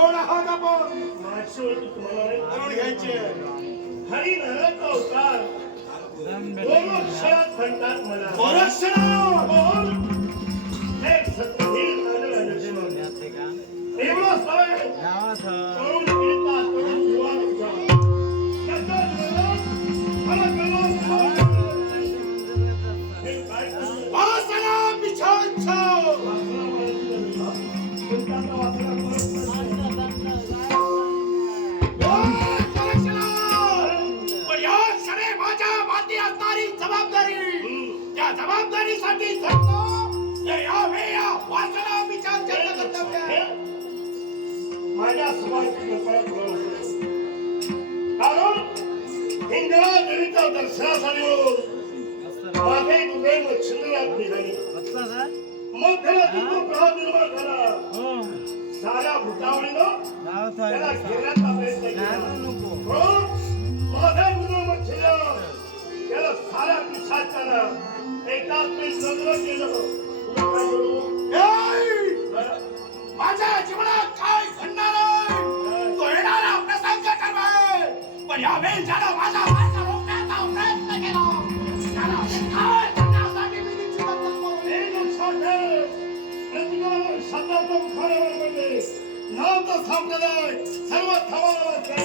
कोण आहात आपण? माणसं तुम्हाला करून घ्यायचे. हरी नरक अवतार दोन अक्षरात म्हणतात मला गोरक्षनाथ. एक सत्यधीर नरसिंह एवढं सवय करून कीर्ता करून युवा विचार त्याचा विरोध मला कळवा हे काय वासना पिछाचा. तुमचा वासना जबाबदारीसाठी सांगतो वासना पिछाचा कर्तव्य आहे. माझ्या समाजाची कल्पना कारण हिंदुळा देवीच्या दर्शनासाठी माझे दुर्दैव छिंद्रात निघाली मग त्याला दुःख प्रभाव निर्माण झाला. साऱ्या भूतावळीनं त्याला घेण्याचा प्रयत्न केला. माझा दुर्दैव छिंद्र त्याला साऱ्या पिशाचानं एकाच वेळी नग्न केलं. तुला काय बोलू? माझ्या जीवनात काय घडणार आहे तो येणारा प्रसंग ठरवाय. पण यावेळी ज्याला माझा मार्ग रोखण्याचा प्रयत्न केला त्याला काय करण्यासाठी मी निश्चितच करतो. एक लक्षात ठेव, प्रतिभावर शब्दाचं खरं म्हणजे नाव तर संप्रदाय सर्व थांबायला लागते.